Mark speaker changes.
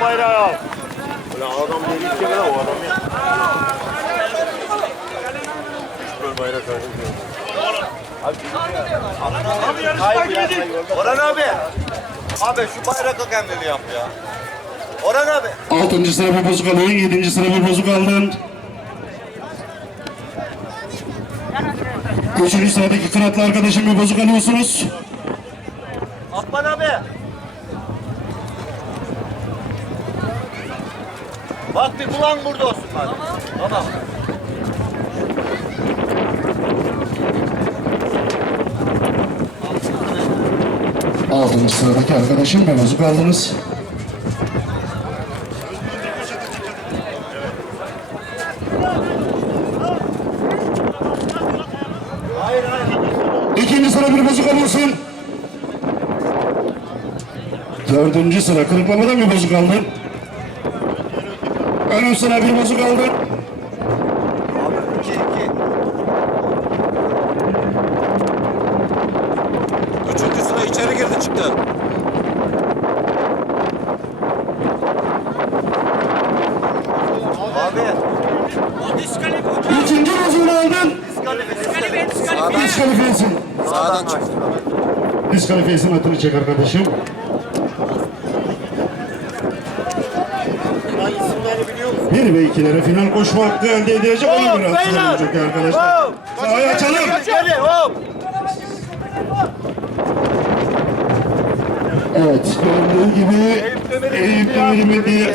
Speaker 1: bayrağı al. Ulan adam dedi ki o adam ya. Böyle bayrak aldım.
Speaker 2: Abi yarışma Orhan abi. Abi şu bayrak kendini yap ya. Orhan abi.
Speaker 3: Altıncı sıra bir bozuk alın, yedinci sıra bir bozuk aldın. Üçüncü sıradaki kıratlı arkadaşım bir bozuk alıyorsunuz.
Speaker 2: Akman abi. Bak bir kulağın burada olsun bari. Tamam.
Speaker 3: Altıncı sıradaki arkadaşım bir bozuk aldınız.
Speaker 2: Hayır hayır.
Speaker 3: İkinci sıra bir bozuk alıyorsun. Dördüncü sıra kırıklamadan bir bozuk aldın. Ön sıra bir bozuk aldın.
Speaker 2: Abi iki iki.
Speaker 4: Üçüncü sıra içeri girdi çıktı.
Speaker 2: Abi.
Speaker 3: Üçüncü bozuğunu aldın.
Speaker 2: Sağdan,
Speaker 3: Diskalifiyesin.
Speaker 2: sağdan çıktı.
Speaker 3: Diskalifiyesin atını çek arkadaşım. Bir ve ikilere final koşma hakkı elde edecek olan bir aksiyon olacak arkadaşlar. Sahayı açalım.
Speaker 2: Geri hop.
Speaker 3: Evet, gördüğün gibi Eyüp Demir'i diye